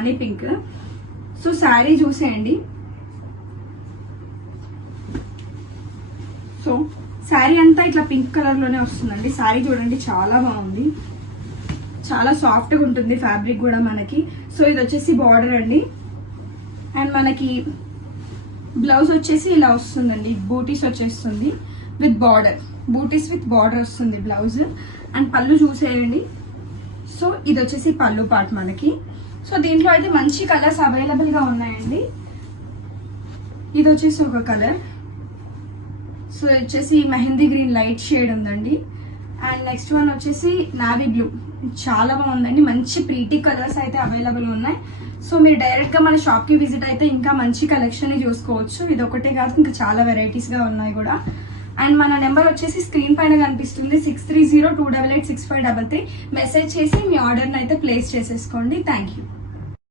రాణి pink. So sari చూసేయండి. So sari అంతా ఇట్లా పింక్ కలర్ లోనే వస్తుందండి. శారీ చూడండి చాలా బాగుంది, చాలా సాఫ్ట్ గా ఉంటుంది ఫ్యాబ్రిక్ కూడా మనకి. సో ఇది వచ్చేసి బార్డర్ అండి. అండ్ మనకి బ్లౌజ్ వచ్చేసి ఇలా వస్తుందండి, బూటీస్ వచ్చేస్తుంది విత్ బార్డర్, బూటీస్ విత్ బార్డర్ వస్తుంది బ్లౌజ్. అండ్ పళ్ళు చూసేయండి. సో ఇది వచ్చేసి పళ్ళు పార్ట్ మనకి. సో దీంట్లో అయితే మంచి కలర్స్ అవైలబుల్ గా ఉన్నాయండి. ఇది వచ్చేసి ఒక కలర్. సో వచ్చేసి మెహందీ గ్రీన్ లైట్ షేడ్ ఉందండి. అండ్ నెక్స్ట్ వన్ వచ్చేసి నావీ బ్లూ, చాలా బాగుందండి. మంచి ప్రీటీ కలర్స్ అయితే అవైలబుల్ ఉన్నాయి. సో మీరు డైరెక్ట్ గా మన షాప్ కి విజిట్ అయితే ఇంకా మంచి కలెక్షన్ చూసుకోవచ్చు. ఇది ఒకటే కాదు, ఇంకా చాలా వెరైటీస్ గా ఉన్నాయి కూడా. అండ్ మన నెంబర్ వచ్చేసి స్క్రీన్ పైన కనిపిస్తుంది 6302886533. మెసేజ్ చేసి మీ ఆర్డర్ని అయితే ప్లేస్ చేసేసుకోండి. Thank you.